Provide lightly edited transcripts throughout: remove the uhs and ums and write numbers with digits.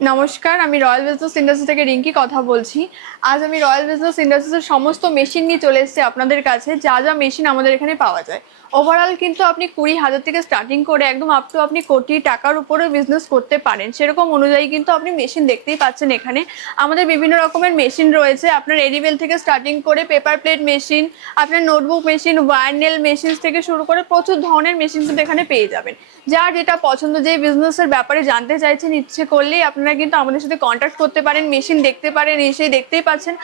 নমস্কার, আমি royal business industry থেকে রিঙ্কি কথা বলছি। আজ আমি রয়্যাল বিজনেস ইন্ডাস্ট্রিজের সমস্ত মেশিন নিয়ে চলে এসেছি আপনাদের কাছে। যা যা মেশিন আমাদের এখানে পাওয়া যায়, ওভারঅল কিন্তু আপনি 20,000 থেকে স্টার্টিং করে একদম আপ টু আপনি কোটি টাকার উপরে বিজনেস করতে পারেন। সেরকম অনুযায়ী কিন্তু আপনি মেশিন দেখতেই পাচ্ছেন। এখানে আমাদের বিভিন্ন রকমের মেশিন রয়েছে, আপনার এডিবেল থেকে স্টার্টিং করে পেপার প্লেট মেশিন, আপনার notebook machine, wire nail machine থেকে শুরু করে প্রচুর ধরনের মেশিন কিন্তু এখানে পেয়ে যাবেন। যার যেটা পছন্দ, যে বিজনেসের ব্যাপারে জানতে চাইছেন, ইচ্ছে করলেই আপনারা কিন্তু আমাদের সাথে কন্ট্যাক্ট করতে পারেন, মেশিন দেখতে পারেন। এসেই দেখতেই পাচ্ছেন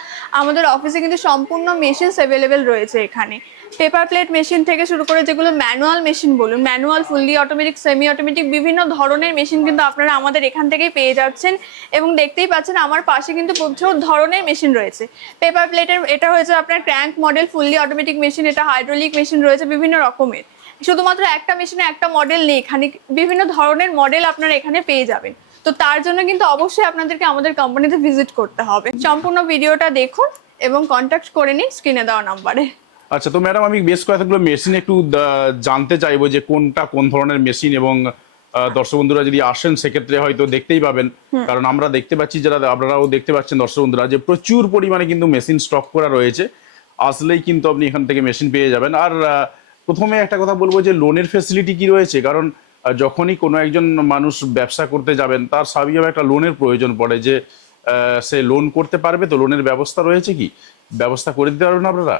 আমাদের অফিসে কিন্তু সম্পূর্ণ মেশিনস অ্যাভেলেবেল রয়েছে। এখানে পেপার প্লেট মেশিন থেকে শুরু করে যেগুলো ম্যানুয়াল মেশিন বলুন, manual, fully automatic, semi automatic, বিভিন্ন ধরনের মেশিন কিন্তু আপনারা আমাদের এখান থেকেই পেয়ে যাচ্ছেন। এবং দেখতেই পাচ্ছেন আমার পাশে কিন্তু প্রচুর ধরনের মেশিন রয়েছে। পেপার প্লেটের এটা হয়েছে আপনার crank model fully automatic machine, এটা হাইড্রোলিক মেশিন রয়েছে বিভিন্ন রকমের। শুধুমাত্র একটা মেশিনে একটা মডেল নেই, এখানে বিভিন্ন ধরনের মডেল আপনারা এখানে পেয়ে যাবেন। তো তার জন্য কিন্তু অবশ্যই আপনাদেরকে আমাদের কোম্পানিতে ভিজিট করতে হবে। সম্পূর্ণ ভিডিওটা দেখুন এবং কন্ট্যাক্ট করে নিন স্ক্রিনে দেওয়া নাম্বারে। আচ্ছা, তো ম্যাডাম আমি বেশ কয়েকগুলো মেশিন একটু জানতে চাইবো যে কোনটা কোন ধরনের মেশিন, এবং দর্শক বন্ধুরা যদি আসেন সেক্ষেত্রে হয়তো দেখতেই পাবেন, কারণ আমরা দেখতে পাচ্ছি, যারা আপনারাও দেখতে পাচ্ছেন দর্শক বন্ধুরা, যে প্রচুর পরিমাণে কিন্তু মেশিন স্টক করা রয়েছে। আসলেই কিন্তু আপনি এখান থেকে মেশিন পেয়ে যাবেন। আর প্রথমে একটা কথা বলবো যে লোনের ফেসিলিটি কি রয়েছে, কারণ যখনই কোনো একজন মানুষ ব্যবসা করতে যাবেন তার স্বাভাবিকভাবে একটা লোনের প্রয়োজন পড়ে, যে সে লোন করতে পারবে, তো লোনের ব্যবস্থা রয়েছে, কি ব্যবস্থা করে দিতে পারবেন আপনারা?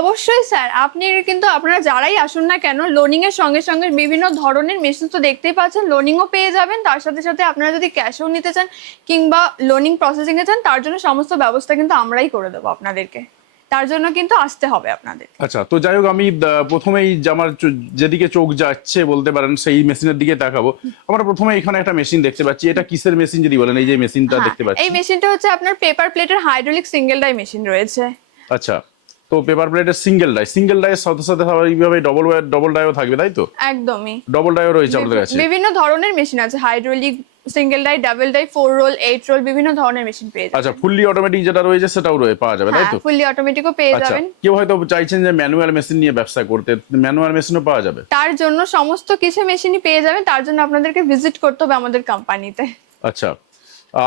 অবশ্যই স্যার, আপনি কিন্তু আপনারা যারাই আসুন না কেন, লোনিং এর সঙ্গে সঙ্গে বিভিন্ন ধরনের মেশিন তো দেখতেই পাচ্ছেন, লোনিংও পেয়ে যাবেন। তার সাথে সাথে আপনারা যদি ক্যাশও নিতে চান কিংবা লোনিং প্রসেসিং এ চান, তার জন্য সমস্ত ব্যবস্থা কিন্তু আমরাই করে দেবো আপনাদেরকে। তার জন্য কিন্তু আসতে হবে আপনাদের। আচ্ছা, তো যাই হোক, আমি প্রথমেই আমার যেদিকে চোখ যাচ্ছে বলতে পারেন সেই মেশিনের দিকে তাকাবো। আমরা প্রথমে এখানে একটা মেশিন দেখতে পাচ্ছি, এটা কিসের মেশিন যদি বলেন? এই যে মেশিনটা দেখতে পাচ্ছি, এই মেশিনটা হচ্ছে আপনার পেপার প্লেটের হাইড্রোলিক সিঙ্গেল ডাই মেশিন রয়েছে। আচ্ছা, তো পেপার প্লেটের সিঙ্গেল ডাইয়ের সাথে সাথে স্বাভাবিকভাবে ডবল ডাইও থাকবে, তাই তো? একদমই, ডবল ডাইও রয়েছে আপনাদের কাছে? বিভিন্ন ধরনের মেশিন আছে, hydraulic, single die, double die, 4 roll, 8 roll, বিভিন্ন ধরনের মেশিন পেয়ে যাবেন। আচ্ছা, ফুললি অটোমেটিক যেটা রয়েছে সেটাও পাওয়া যাবে, তাই তো? ফুললি অটোমেটিকও পেয়ে আচ্ছা, যাবেন। কেউ হয়তো চাইছেন যে ম্যানুয়াল মেশিন নিয়ে ব্যবসা করতে, ম্যানুয়াল মেশিনও পাওয়া যাবে? তার জন্য সমস্ত কিছু মেশিনই পেয়ে যাবেন, তার জন্য আপনাদেরকে ভিজিট করতে হবে আমাদের কোম্পানিতে। আচ্ছা,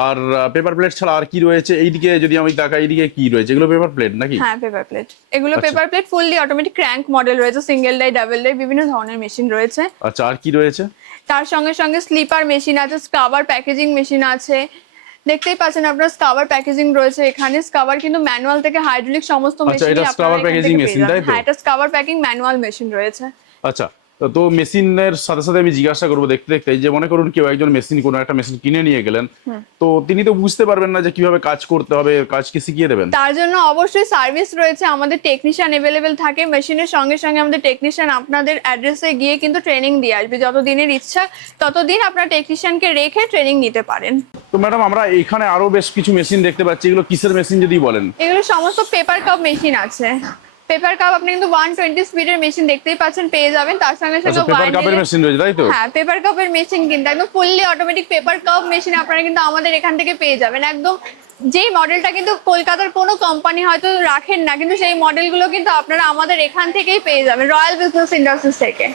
আর পেপার প্লেট ছাড়া আর কি রয়েছে? এইদিকে যদি আমি তাকাই, এইদিকে কি রয়েছে? এগুলো পেপার প্লেট নাকি? হ্যাঁ, পেপার প্লেট, এগুলো আচ্ছা। Paper plate fully automatic crank model রয়েছে, সিঙ্গেল ডাই, ডাবল ডাই, বিভিন্ন ধরনের মেশিন রয়েছে। আচ্ছা, আর কি রয়েছে? তার সঙ্গে সঙ্গে স্লিপার মেশিন আছে, স্কাবার প্যাকেজিং মেশিন আছে। দেখতেই পাচ্ছেন আপনার স্কাবার প্যাকেজিং রয়েছে এখানে। স্কাবার কিন্তু ম্যানুয়াল থেকে হাইড্রোলিক সমস্ত মেশিন এটা স্কাবার প্যাকেজিং মেশিন, তাই তো? হ্যাঁ, এটা স্কাবার প্যাকিং ম্যানুয়াল মেশিন রয়েছে। আচ্ছা, তো মেশিনের সাথে সাথে আমি জিজ্ঞাসা করবো দেখতে দেখতে, যে মনে করুন কেউ একজন মেশিন, কোনো একটা মেশিন কিনে নিয়ে গেলেন, তো তিনি তো বুঝতে পারবেন না যে কিভাবে কাজ করতে হবে, কাজ কি শিখিয়ে দেবেন? তার জন্য অবশ্যই সার্ভিস রয়েছে, আমাদের টেকনিশিয়ান অ্যাভেলেবেল থাকে। মেশিনের সঙ্গে সঙ্গে আমাদের টেকনিশিয়ান আপনাদের অ্যাড্রেসে গিয়ে কিন্তু ট্রেনিং দিয়ে আসবে। যতদিনের ইচ্ছা ততদিন আপনার টেকনিশিয়ানকে রেখে ট্রেনিং নিতে পারেন। তো ম্যাডাম, আমরা এখানে আরো বেশ কিছু মেশিন দেখতে পাচ্ছি, এগুলো কিসের মেশিন যদি বলেন? এগুলো সমস্ত পেপার কাপ মেশিন আছে। পেপার কাপ আপনি কিন্তু 120 স্পিডের মেশিন দেখতেই পাচ্ছেন, পেয়ে যাবেন। তার সঙ্গে সঙ্গে পেপার কাপের মেশিন রয়েছে, তাই তো? হ্যাঁ, পেপার কাপের মেশিন কিন্তু একদম fully automatic paper cup machine আপনারা কিন্তু আমাদের এখান থেকে পেয়ে যাবেন। একদম যেই মডেলটা কিন্তু কলকাতার কোনো কোম্পানি হয়তো রাখেন না, কিন্তু সেই মডেলগুলো কিন্তু আপনারা আমাদের এখান থেকেই পেয়ে যাবেন, রয়্যাল বিজনেস ইন্ডাস্ট্রিজ থেকে।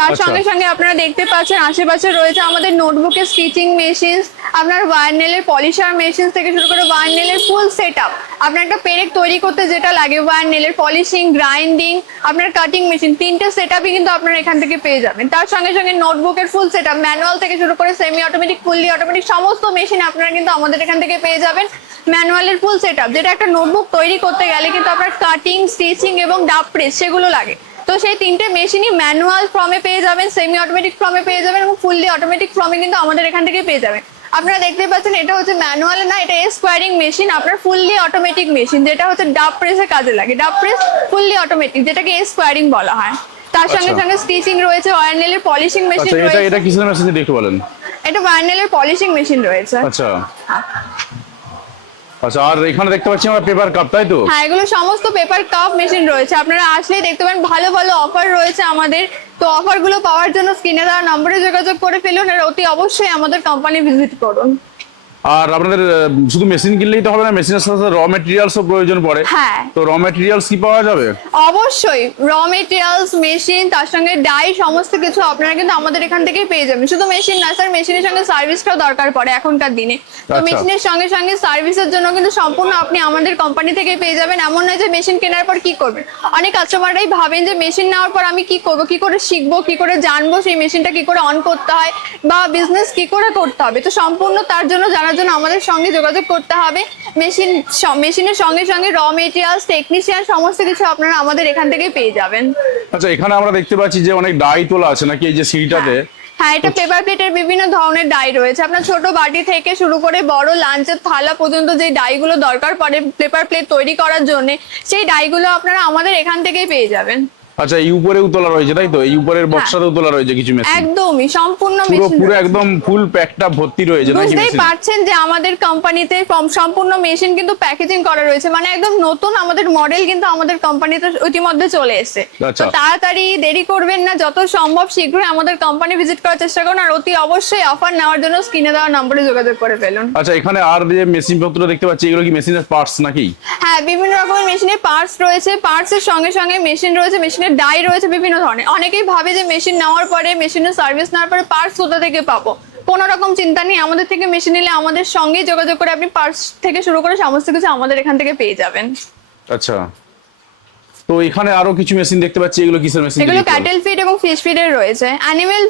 তার সঙ্গে সঙ্গে আপনারা দেখতে পাচ্ছেন আশেপাশে রয়েছে আমাদের নোটবুকের স্টিচিং মেশিন, আপনার ওয়্যার নেলের পলিশার মেশিন থেকে শুরু করে ওয়্যার নেলের ফুল সেটআপ। আপনার একটা পেরেক তৈরি করতে যেটা লাগে, ওয়্যার নেলের পলিশিং, গ্রাইন্ডিং, আপনার কাটিং মেশিন, তিনটে সেটআপই কিন্তু আপনারা এখান থেকে পেয়ে যাবেন। তার সঙ্গে সঙ্গে নোটবুকের ফুল সেটআপ, ম্যানুয়াল থেকে শুরু করে সেমি অটোমেটিক, ফুললি অটোমেটিক সমস্ত মেশিন আপনারা কিন্তু আমাদের এখান থেকে পেয়ে যাবেন। ম্যানুয়ালের ফুল সেটআপ, যেটা একটা নোটবুক তৈরি করতে গেলে কিন্তু আপনার কাটিং, স্টিচিং এবং ডাব প্রেস সেগুলো লাগে। তো সেই তিনটে মেশিনই ম্যানুয়াল ফর্মে পেয়ে যাবেন, সেমি অটোমেটিক ফর্মে পেয়ে যাবেন এবং ফুললি অটোমেটিক ফর্মে কিন্তু আমাদের এখান থেকে পেয়ে যাবেন। আপনারা দেখতে পাচ্ছেন এটা হচ্ছে ম্যানুয়াল না, এটা স্কোয়ারিং মেশিন, আপনার ফুললি অটোমেটিক মেশিন, যেটা হচ্ছে ডাব প্রেসের কাজে লাগে। ডাব প্রেস ফুললি অটোমেটিক, যেটাকে স্কোয়ারিং বলা হয়। তার সঙ্গে সঙ্গে স্টিচিং রয়েছে, ওয়্যার নেলের পলিশিং মেশিন রয়েছে। এটা কিসের মেশিন যদি একটু বলেন? এটা ওয়্যার নেলের পলিশিং মেশিন রয়েছে। আচ্ছা, আচ্ছা, আর এখানে দেখতে পাচ্ছি আমরা পেপার কাপ, তাই তো? হ্যাঁ, এগুলো সমস্ত পেপার কাপ মেশিন রয়েছে। আপনারা আসলেই দেখতে পাবেন ভালো ভালো অফার রয়েছে আমাদের। তো অফারগুলো পাওয়ার জন্য স্ক্রিনে দেওয়া নম্বরে যোগাযোগ করে ফেলুন, আর অতি অবশ্যই আমাদের কোম্পানি ভিজিট করুন। আর আপনাদের শুধু মেশিন কিনলেই তো হবে না, মেশিনের সাথে সাথে র মেটেরিয়ালসও প্রয়োজন পড়ে। হ্যাঁ, তো র মেটেরিয়ালস কি পাওয়া যাবে? অবশ্যই র মেটেরিয়ালস, মেশিন, তার সঙ্গে ডাই, সমস্ত কিছু আপনারা কিন্তু আমাদের এখান থেকেই পেয়ে যাবেন। শুধু মেশিন না স্যার, মেশিনের সঙ্গে সার্ভিসটাও দরকার পড়ে এখনকার দিনে। তো আচ্ছা। মেশিনের সঙ্গে সঙ্গে সার্ভিসের জন্য কিন্তু সম্পূর্ণ আপনি আমাদের কোম্পানি থেকে পেয়ে যাবেন। এমন নয় যে মেশিন কেনার পর কি করবেন, অনেক কাস্টমাররাই ভাবেন যে মেশিন নেওয়ার পর আমি কি করব, কি করে শিখবো, কি করে জানবো সেই মেশিনটা কি করে অন করতে হয় বা বিজনেস কি করে করতে হবে। তো সম্পূর্ণ তার জন্য জানার জন্য আমাদের সঙ্গে যোগাযোগ করতে হবে। মেশিনের সঙ্গে সঙ্গে র মেটেরিয়ালস, টেকনিশিয়ান, সমস্ত কিছু আপনারা আমাদের এখান থেকেই পেয়ে যাবেন। আচ্ছা, এখানে আমরা দেখতে পাচ্ছি যে অনেক ডাই তোলা আছে নাকি এই যে সিঁড়িটাতে? হ্যাঁ, এটা পেপার প্লেটের বিভিন্ন ধরনের ডাই রয়েছে। আপনার ছোট বাটি থেকে শুরু করে বড় লাঞ্চের থালা পর্যন্ত যে ডাইগুলো দরকার পড়ে পেপার প্লেট তৈরি করার জন্য, সেই ডাইগুলো আপনারা আমাদের এখান থেকেই পেয়ে যাবেন। আচ্ছা, এই উপরেও তোলা রয়েছে তাই তো? এই উপরের বক্সটাতেও তোলা রয়েছে কিছু মেশিন? একদমই সম্পূর্ণ পুরো মেশিন পুরো রয়েছে। একদম ফুল প্যাকটা ভর্তি রয়েছে নাকি বুঝতেই মেশিন? পারছেন যে আমাদের কোম্পানিতে সম্পূর্ণ মেশিন কিন্তু প্যাকেজিং করা রয়েছে, মানে একদম নতুন আমাদের মডেল কিন্তু আমাদের কোম্পানিতে ইতিমধ্যে চলে এসেছে। আচ্ছা। তো তাড়াতাড়ি দেরি করবেন না, যত সম্ভব শীঘ্রই আমাদের কোম্পানি ভিজিট করার চেষ্টা করুন। আর অতি অবশ্যই অফার নেওয়ার জন্য স্ক্রিনে দেওয়া নম্বরে যোগাযোগ করে ফেলুন। আচ্ছা, এখানে আর যে মেশিন পত্র দেখতে পাচ্ছি এগুলো কি মেশিনের পার্টস নাকি? হ্যাঁ, বিভিন্ন রকমের মেশিনের পার্টস রয়েছে, পার্টসের সঙ্গে সঙ্গে মেশিন রয়েছে, মেশিনের ডাই রয়েছে বিভিন্ন ধরনের। অনেকেই ভাবে যে মেশিন নেওয়ার পরে, মেশিনের সার্ভিস নেওয়ার পরে পার্টস কোথা থেকে পাবো। কোনো রকম চিন্তা নেই, আমাদের থেকে মেশিন নিলে আমাদের সঙ্গেই যোগাযোগ করে আপনি পার্টস থেকে শুরু করে সমস্ত কিছু আমাদের এখান থেকে পেয়ে যাবেন। আচ্ছা, তো এখানে আরো কিছু মেশিন দেখতে পাচ্ছি, এগুলো কিসের মেশিন? এগুলো ক্যাটেল ফিড এবং ফিশ ফিডের রয়েছে। অ্যানিমেল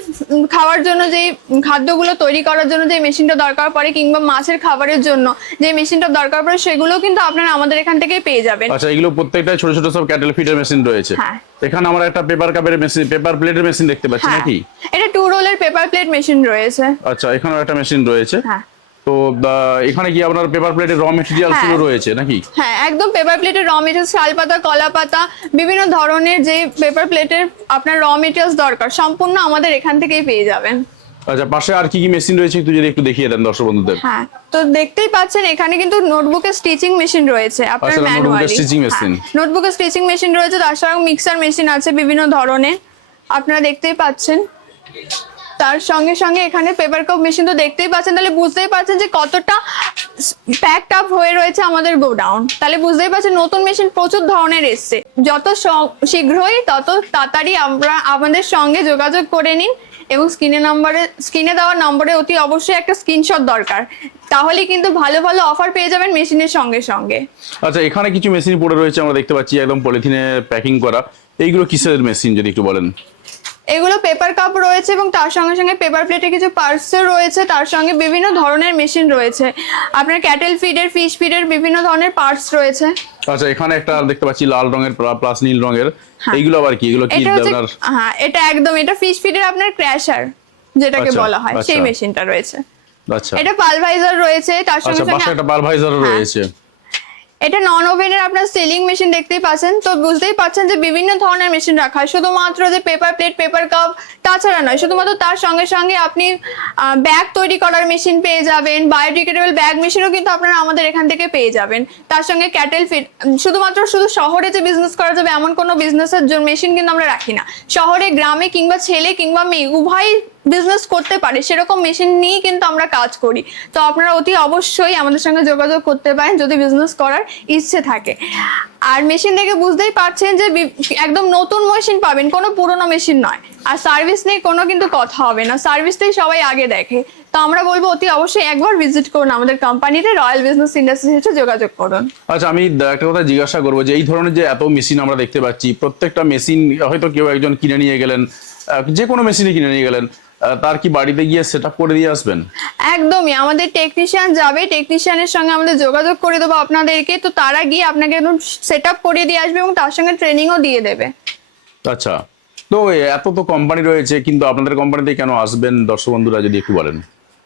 খাওয়ার জন্য যে খাদ্যগুলো তৈরি করার জন্য যে মেশিনটা দরকার পড়ে, কিংবা মাছের খাবারের জন্য যে মেশিনটা দরকার পড়ে, সেগুলো কিন্তু আপনারা আমাদের এখান থেকেই পেয়ে যাবেন। আচ্ছা, এগুলো প্রত্যেকটাই ছোট ছোট সব ক্যাটেল ফিডের মেশিন রয়েছে। হ্যাঁ। এখানে আমরা একটা পেপার কাপের মেশিন, পেপার প্লেটের মেশিন দেখতে পাচ্ছি হ্যাঁ, নাকি? এটা 2 রোলের পেপার প্লেট মেশিন রয়েছে। আচ্ছা, এখানেও একটা মেশিন রয়েছে। হ্যাঁ। তো এখানে কি আপনার পেপার প্লেটের র মেটেরিয়ালস গুলো রয়েছে নাকি? হ্যাঁ, একদম পেপার প্লেটের র মেটেরিয়ালস, শাল পাতা, কলা পাতা, বিভিন্ন ধরনের যে পেপার প্লেটের আপনার র মেটেরিয়ালস দরকার সম্পূর্ণ আমাদের এখান থেকেই পেয়ে যাবেন। আচ্ছা, পাশে আর কি কি মেশিন রয়েছে একটু যদি একটু দেখিয়ে দেন দর্শক বন্ধুদের। হ্যাঁ, তো দেখতেই পাচ্ছেন এখানে কিন্তু নোটবুকের স্টিচিং মেশিন রয়েছে আপনার আচ্ছা, নোটবুকের ম্যানুয়ালি। Stitching machine. নোটবুকের স্টিচিং মেশিন রয়েছে, তার সঙ্গে মিক্সার মেশিন আছে বিভিন্ন ধরনের, আপনারা দেখতেই পাচ্ছেন। তার সঙ্গে সঙ্গে এখানে পেপার কাপ মেশিন তো দেখতেই পাচ্ছেন, তাহলে বুঝতেই পারছেন যে কতটা প্যাকড আপ হয়ে রয়েছে আমাদের গোডাউন। তাহলে বুঝতেই পারছেন নতুন মেশিন প্রচুর ধরনের এসছে। যত শীঘ্রই তত তাড়াতাড়ি আমরা আমাদের সঙ্গে যোগাযোগ করে নিন, এবং স্ক্রিনে দেওয়া নম্বরে অতি অবশ্যই একটা স্ক্রিনশট দরকার, তাহলে কিন্তু ভালো ভালো অফার পেয়ে যাবেন মেশিনের সঙ্গে সঙ্গে। আচ্ছা, এখানে কিছু মেশিন পড়ে রয়েছে আমরা দেখতে পাচ্ছি একদম পলিথিনে প্যাকিং করা। এইগুলো কিসের মেশিন যদি একটু বলেন? এগুলো পেপার কাপ রয়েছে এবং তার সঙ্গে সঙ্গে পেপার প্লেটে কিছু পার্টসও রয়েছে, তার সঙ্গে বিভিন্ন ধরনের মেশিন রয়েছে। আপনার ক্যাটেল ফিডের, ফিশ ফিডের বিভিন্ন ধরনের পার্টস রয়েছে। আচ্ছা, এখানে একটা দেখতে পাচ্ছি লাল রঙের প্লাস নীল রঙের। এইগুলো আবার কি? এগুলো কি এটা হচ্ছে, আপনার? হ্যাঁ, এটা একদম এটা ফিশ ফিডের আপনার ক্র্যাশার যেটাকে আচ্ছা, বলা হয়, সেই আচ্ছা। মেশিনটা রয়েছে। আচ্ছা, এটা পালভাইজার রয়েছে, তার সঙ্গে আচ্ছা, পাশে সঙ্গে একটা পালভাইজার হ্যাঁ। রয়েছে। এটা নন ওভেনের আপনার সিলিং মেশিন দেখতেই পাচ্ছেন। তো বুঝতেই পাচ্ছেন যে বিভিন্ন ধরনের মেশিন রাখা হয়, শুধুমাত্র যে পেপার প্লেট, পেপার কাপ তাছাড়া নয়, শুধুমাত্র তার সঙ্গে সঙ্গে আপনি ব্যাগ তৈরি করার মেশিন পেয়ে যাবেন, বায়োডিগ্রেডেবল ব্যাগ মেশিনও কিন্তু আপনারা আমাদের এখান থেকে পেয়ে যাবেন। তার সঙ্গে ক্যাটেল ফিড, শুধু শহরে যে বিজনেস করা যাবে এমন কোনো বিজনেসের জন্য মেশিন কিন্তু আমরা রাখি না। শহরে, গ্রামে, কিংবা ছেলে কিংবা মেয়ে উভয় বিজনেস করতে পারে সেরকম মেশিন নিয়ে কিন্তু আমরা কাজ করি। তো আপনারা অতি অবশ্যই আমাদের সঙ্গে যোগাযোগ করতে পারেন যদি বিজনেস করার ইচ্ছে থাকে। আর মেশিন দেখে বুঝতেই পারছেন যে একদম নতুন মেশিন পাবেন, কোনো পুরনো মেশিন নয়। আর সার্ভিস নিয়ে কোনো কিন্তু কথা হবে না, সার্ভিসটাই সবাই আগে দেখে। তো আমরা বলবো অতি অবশ্যই একবার ভিজিট করুন আমাদের কোম্পানিতে, রয়্যাল বিজনেস ইন্ডাস্ট্রির সাথে যোগাযোগ করুন। আচ্ছা, আমি একটা কথা জিজ্ঞাসা করবো যে এই ধরনের যে এত মেশিন আমরা দেখতে পাচ্ছি, প্রত্যেকটা মেশিন হয়তো কেউ একজন কিনে নিয়ে গেলেন, যে কোনো মেশিনই কিনে নিয়ে গেলেন, তার কি বাড়িতে গিয়ে সেট আপ করে দিয়ে আসবেন? একদমই, আমাদের টেকনিশিয়ান যাবে, টেকনিশিয়ানের সঙ্গে আমাদের যোগাযোগ করে দেবো আপনাদেরকে। তো তারা গিয়ে আপনাকে একদম সেট আপ করে দিয়ে আসবে এবং তার সঙ্গে ট্রেনিংও দিয়ে দেবে। আচ্ছা, তো এত তো কোম্পানি রয়েছে, কিন্তু আপনাদের কোম্পানিতে কেন আসবেন দর্শক বন্ধুরা যদি একটু বলেন?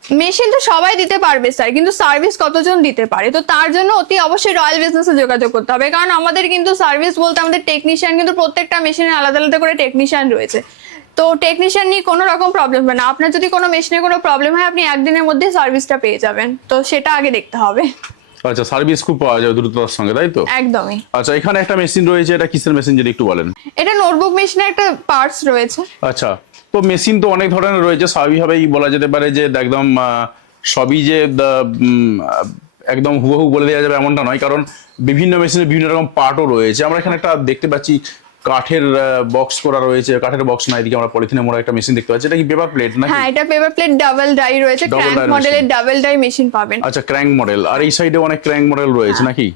মেশিন তো সবাই দিতে পারবে স্যার, কিন্তু সার্ভিস কতজন দিতে পারে? তো তার জন্য অতি অবশ্যই রয়্যাল বিজনেসে যোগাযোগ করতে হবে, কারণ আমাদের কিন্তু সার্ভিস বলতে আমাদের টেকনিশিয়ান কিন্তু প্রত্যেকটা মেশিনের আলাদা আলাদা করে টেকনিশিয়ান রয়েছে। তো টেকনিশিয়ান নিয়ে কোনো রকম প্রবলেম হয় না। আপনার যদি কোনো মেশিনে কোনো প্রবলেম হয় আপনি একদিনের মধ্যে সার্ভিসটা পেয়ে যাবেন, তো সেটা আগে দেখতে হবে। আচ্ছা, সার্ভিস খুব পাওয়া যায় দ্রুততার সঙ্গে, তাই তো? একদমই। আচ্ছা, এখানে একটা মেশিন রয়েছে, এটা কিসের মেশিন যদি একটু বলেন? এটা নোটবুক মেশিনের একটা পার্টস রয়েছে। আচ্ছা, তো মেশিন তো অনেক ধরনের রয়েছে, স্বাভাবিকভাবেই বলা যেতে পারে যে একদম সবই যে একদম হুবহু বলে দেওয়া যাবে এমনটা নয়, কারণ বিভিন্ন মেশিনে বিভিন্ন রকম পার্টও রয়েছে। আমরা এখানে একটা দেখতে পাচ্ছি কাঠের বক্স করা রয়েছে, কাঠের বক্স না, এদিকে আমরা পলিথিনে মোড়া একটা মেশিন দেখতে পাচ্ছি। এটা কি পেপার প্লেট নাকি? হ্যাঁ, এটা পেপার প্লেট ডাবল ডাই রয়েছে, Double ক্র্যাঙ্ক die মডেলের machine। ডাবল ডাই মেশিন পাবেন। আচ্ছা, ক্র্যাঙ্ক মডেল। আর এই সাইডে অনেক ক্র্যাঙ্ক মডেল রয়েছে নাকি?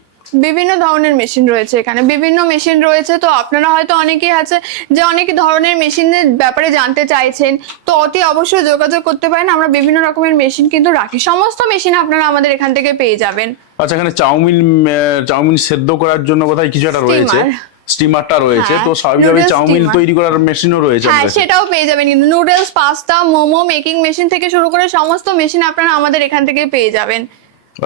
বিভিন্ন ধরনের মেশিন রয়েছে এখানে, বিভিন্ন মেশিন রয়েছে। তো আপনারা হয়তো অনেকেই আছে যে অনেক ধরনের মেশিনের ব্যাপারে জানতে চাইছেন, তো অতি অবশ্যই যোগাযোগ করতে পারেন। আমরা বিভিন্ন রকমের মেশিন কিন্তু রাখি, সমস্ত মেশিন আপনারা আমাদের এখান থেকে পেয়ে যাবেন। আচ্ছা, এখানে চাউমিন সেদ্ধ করার জন্য কোথায় কিছু একটা রয়েছে, স্টিমারটা রয়েছে। হ্যাঁ, তো স্বাভাবিকভাবে noodle চাউমিন steamer। তৈরি করার মেশিনও রয়েছে হ্যাঁ, আমাদের কাছে। সেটাও পেয়ে যাবেন। কিন্তু noodles, pasta, momo making machine থেকে শুরু করে সমস্ত মেশিন আপনারা আমাদের এখান থেকে পেয়ে যাবেন।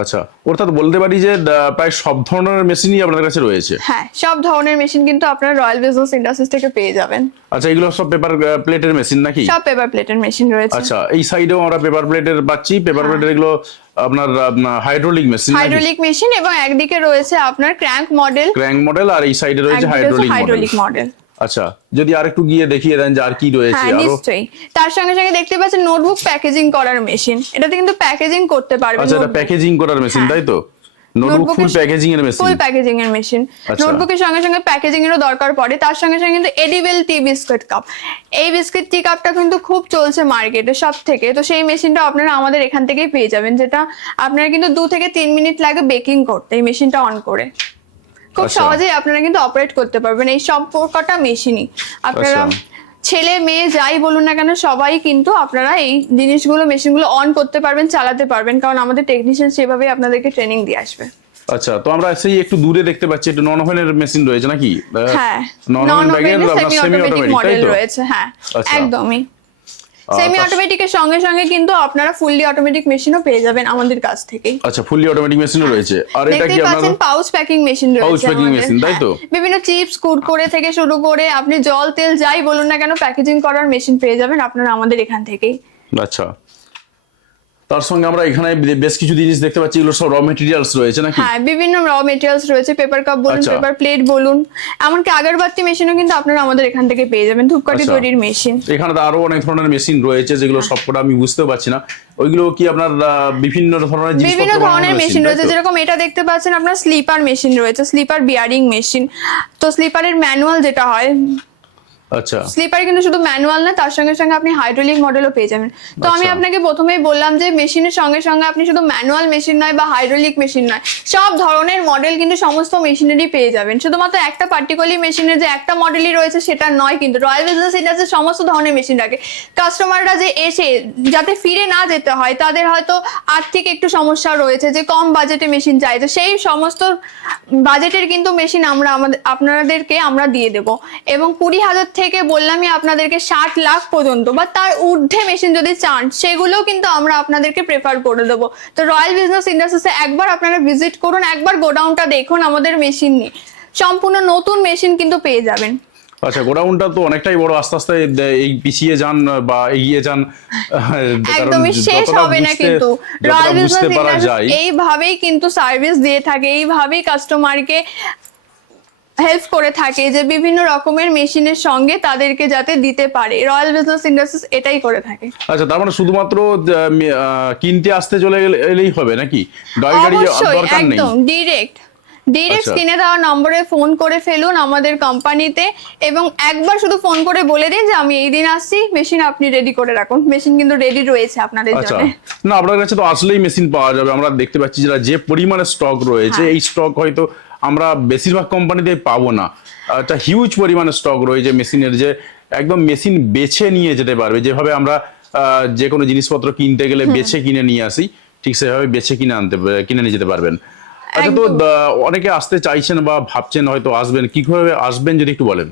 আচ্ছা, অর্থাৎ বলতে পারি যে প্রায় সব ধরনের মেশিনই আপনাদের কাছে রয়েছে। হ্যাঁ, সব ধরনের মেশিন কিন্তু আপনারা রয়্যাল বিজনেস ইন্ডাস্ট্রিজ থেকে পেয়ে যাবেন। আচ্ছা, এগুলো সব পেপার প্লেটের মেশিন নাকি? সব পেপার প্লেটের মেশিন রয়েছে। আচ্ছা, এই সাইডেও আমরা পেপার প্লেটের পাচ্ছি। পেপার প্লেটের এগুলো আপনার হাইড্রোলিক মেশিন, হাইড্রোলিক মেশিন, এবং একদিকে রয়েছে আপনার ক্র্যাঙ্ক মডেল, আর এই সাইডে রয়েছে হাইড্রোলিক মডেল। আচ্ছা, যদি আরেকটু গিয়ে দেখিয়ে দেন যে আর কি রয়েছে। হ্যাঁ, নিশ্চয়ই। তার সঙ্গে সঙ্গে দেখতে পাচ্ছেন নোটবুক প্যাকেজিং করার মেশিন। এটাতে কিন্তু প্যাকেজিং করতে পারবেন। আচ্ছা, এটা প্যাকেজিং করার মেশিন, তাই তো? নোটবুক ফুল প্যাকেজিং এর মেশিন। ফুল প্যাকেজিং এর মেশিন। নোটবুকের সঙ্গে সঙ্গে প্যাকেজিং এরও দরকার পড়ে। তার সঙ্গে সঙ্গে কিন্তু এডিবল টি বিস্কুট কাপ, এই বিস্কুট টি কাপটা কিন্তু খুব চলছে মার্কেটে সব থেকে। তো সেই মেশিনটা আপনারা আমাদের এখান থেকেই পেয়ে যাবেন, যেটা আপনারা কিন্তু 2 থেকে 3 মিনিট লাগে বেকিং করতে এই মেশিনটা অন করে। খুব সহজেই আপনারা কিন্তু অপারেট করতে পারবেন এই সব কটা মেশিনই। আপনারা ছেলে মেয়ে যাই বলুন না কেন, সবাই কিন্তু আপনারা এই জিনিসগুলো মেশিনগুলো অন করতে পারবেন, চালাতে পারবেন, কারণ আমাদের টেকনিশিয়ান সেভাবে আপনাদেরকে ট্রেনিং দিয়ে আসবে। আচ্ছা, তো আমরা সেই একটু দূরে দেখতে পাচ্ছি একটু নন ওভেনের মেশিন রয়েছে নাকি? হ্যাঁ, non woven semi automatic model রয়েছে। হ্যাঁ, একদমই। সেমি অটোমেটিকের সঙ্গে সঙ্গে কিন্তু আপনারা ফুললি অটোমেটিক মেশিনও পেয়ে যাবেন আমাদের কাছ থেকে। আচ্ছা, ফুললি অটোমেটিক মেশিনও রয়েছে। আর এটা কি আপনাদের পাউচ প্যাকিং মেশিন রয়েছে? পাউচ প্যাকিং মেশিন, তাই তো? বিভিন্ন চিপস, কুরকুরে থেকে শুরু করে আপনি জল, তেল যাই বলুন না কেন প্যাকেজিং করার মেশিন পেয়ে যাবেন আপনারা আমাদের এখান থেকেই। আচ্ছা, তার সঙ্গে আমরা এখানে বেশ কিছু জিনিস দেখতে পাচ্ছি, এগুলো সব র মেটেরিয়ালস রয়েছে নাকি? হ্যাঁ, বিভিন্ন র মেটেরিয়ালস রয়েছে, পেপার কাপ বলুন, পেপার প্লেট বলুন, এমনকি আগরবাতি মেশিনও কিন্তু আপনারা আমাদের এখান থেকে পেয়ে যাবেন, ধূপকাঠি তৈরির মেশিন। এখানে তো আরো অনেক ধরনের মেশিন রয়েছে যেগুলো সবকটা আমি বুঝতে পারছি না। ওইগুলো কি আপনার বিভিন্ন ধরনের মেশিন রয়েছে? যেরকম এটা দেখতে পাচ্ছেন আপনার স্লিপার মেশিন রয়েছে, স্লিপার বিয়ারিং মেশিন। তো স্লিপারের ম্যানুয়াল যেটা হয়, আচ্ছা, স্লিপার কিন্তু শুধু ম্যানুয়াল না, তার সঙ্গে সঙ্গে আপনি হাইড্রোলিক মডেলও পেয়ে যাবেন। তো আমি আপনাকে প্রথমেই বললাম যে মেশিনের সঙ্গে সঙ্গে আপনি শুধু ম্যানুয়াল মেশিন নয় বা হাইড্রোলিক মেশিন নয়, সব ধরনের মডেল কিন্তু সমস্ত মেশিনেরই পেয়ে যাবেন। শুধুমাত্র একটা পার্টিকুলার মেশিনের যে একটা মডেলই রয়েছে সেটা নয়, কিন্তু রয়্যাল বিজনেস ইন্ডাস্ট্রি সমস্ত ধরনের মেশিন রাখে। কাস্টমাররা যে এসে যাতে ফিরে না যেতে হয়, তাদের হয়তো আর্থিক একটু সমস্যা রয়েছে, যে কম বাজেটে মেশিন চাই, তো সেই সমস্ত বাজেটের কিন্তু মেশিন আপনাদেরকে আমরা দিয়ে দেবো। এবং 20,000 থেকে বললামই আপনাদেরকে 60 লাখ পর্যন্ত বা তার ঊর্ধ্বে মেশিন যদি চান, সেগুলোও কিন্তু আমরা আপনাদেরকে প্রেফার করে দেবো। তো রয়্যাল বিজনেস ইন্ডাস্ট্রিজে একবার আপনারা ভিজিট করুন, একবার গোডাউনটা দেখুন, আমাদের মেশিন নিয়ে সম্পূর্ণ নতুন মেশিন কিন্তু পেয়ে যাবেন। আচ্ছা, গোডাউনটা তো অনেকটাই বড়, আস্তে আস্তে এই পিছিয়ে যান বা এগিয়ে যান, একদমই শেষ হবে না। কিন্তু রয়্যাল বিজনেস ইন্ডাস্ট্রি এইভাবেই কিন্তু সার্ভিস দিয়ে থাকে, এইভাবেই কাস্টমারকে হেল্প করে থাকে, যে বিভিন্ন রকমের মেশিনের সঙ্গে তাদেরকে যাতে দিতে পারে। রয়্যাল বিজনেস ইন্ডাস্ট্রিজ এটাই করে থাকে। আচ্ছা, তার মানে শুধুমাত্র কিনতে আসতে চলে এলেই হবে নাকি? গাড়ি দরকার নেই, একদম ডিরেক্ট স্ক্রিনে দেওয়া নম্বরে ফোন করে ফেলুন আমাদের কোম্পানিতে, এবং একবার শুধু ফোন করে বলে দিন যে আমি এই দিন আসছি, মেশিন আপনি রেডি করে রাখুন। মেশিন কিন্তু রেডি রয়েছে আপনাদের জন্য। না, আপনার কাছে তো আসলেই মেশিন পাওয়া যাবে। আমরা দেখতে পাচ্ছি যে পরিমাণে স্টক রয়েছে, এই স্টক হয়তো আমরা বেশিরভাগ কোম্পানিতে পাবো না। একটা হিউজ পরিমাণে স্টক রয়েছে মেশিনের, যে একদম মেশিন বেছে নিয়ে যেতে পারবে। যেভাবে আমরা যে কোনো জিনিসপত্র কিনতে গেলে বেছে কিনে নিয়ে আসি, ঠিক সেভাবে বেছে কিনে নিয়ে যেতে পারবেন। আচ্ছা, তো অনেকে আসতে চাইছেন বা ভাবছেন হয়তো আসবেন, কিভাবে আসবেন যদি একটু বলেন?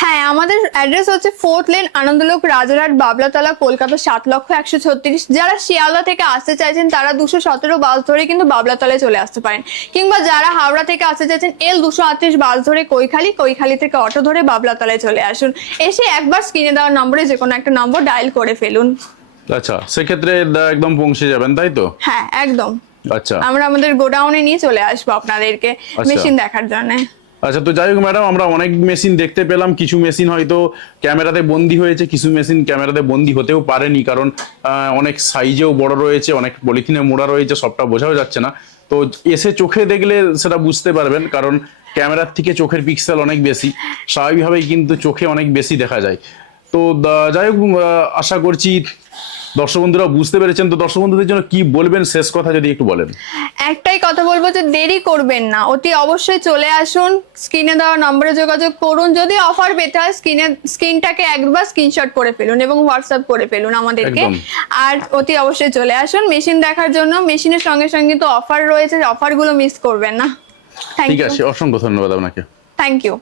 হ্যাঁ, আমাদের অ্যাড্রেস হচ্ছে 4th লেন, আনন্দলোক, রাজারহাট, বাবলাতলা, কলকাতা 7,136,000। যারা শিয়ালদা থেকে আসতে চাইছেন তারা 217 বাস ধরে কিন্তু বাবলাতলায় চলে আসতে পারেন, কিংবা যারা হাওড়া থেকে আসতে চাইছেন L238 বাস ধরে কৈখালি থেকে অটো ধরে বাবলাতলায় চলে আসুন। এসে একবার স্ক্রিনে দেওয়া নম্বরে যে কোনো একটা নম্বর ডায়াল করে ফেলুন। আচ্ছা, সেক্ষেত্রে একদম পৌঁছে যাবেন, তাই তো? হ্যাঁ, একদম। আচ্ছা, আমরা আমাদের গোডাউনে নিয়ে চলে আসবো আপনাদেরকে মেশিন দেখার জন্য। আচ্ছা, তো যাই হোক ম্যাডাম, আমরা অনেক মেশিন দেখতে পেলাম। কিছু মেশিন হয়তো ক্যামেরাতে বন্দি হয়েছে, কিছু মেশিন ক্যামেরাতে বন্দি হতেও পারেনি, কারণ অনেক সাইজেও বড় রয়েছে, অনেক পলিথিনে মোড়া রয়েছে, সবটা বোঝাও যাচ্ছে না। তো এসে চোখে দেখলে সেটা বুঝতে পারবেন, কারণ ক্যামেরার থেকে চোখের পিক্সেল অনেক বেশি, স্বাভাবিকভাবেই কিন্তু চোখে অনেক বেশি দেখা যায়। তো যাই হোক, আশা করছি দর্শক বন্ধুরা বুঝতে পেরেছেন। তো দর্শক বন্ধুদের জন্য কি বলবেন, শেষ কথা যদি একটু বলেন। একটাই কথা বলবো যে দেরি করবেন না, অতি অবশ্যই চলে আসুন, স্ক্রিনে দেওয়া নম্বরে যোগাযোগ করুন। যদি অফার পেতে হয় স্ক্রিনটাকে একবার স্ক্রিনশট করে ফেলুন এবং হোয়াটসঅ্যাপ করে ফেলুন আমাদেরকে। একদম। আর অতি অবশ্যই চলে আসুন মেশিন দেখার জন্য। মেশিনের সঙ্গে সঙ্গে তো অফার রয়েছে, অফারগুলো মিস করবেন না। ঠিক আছে, অসংখ্য ধন্যবাদ আপনাকে। Thank you.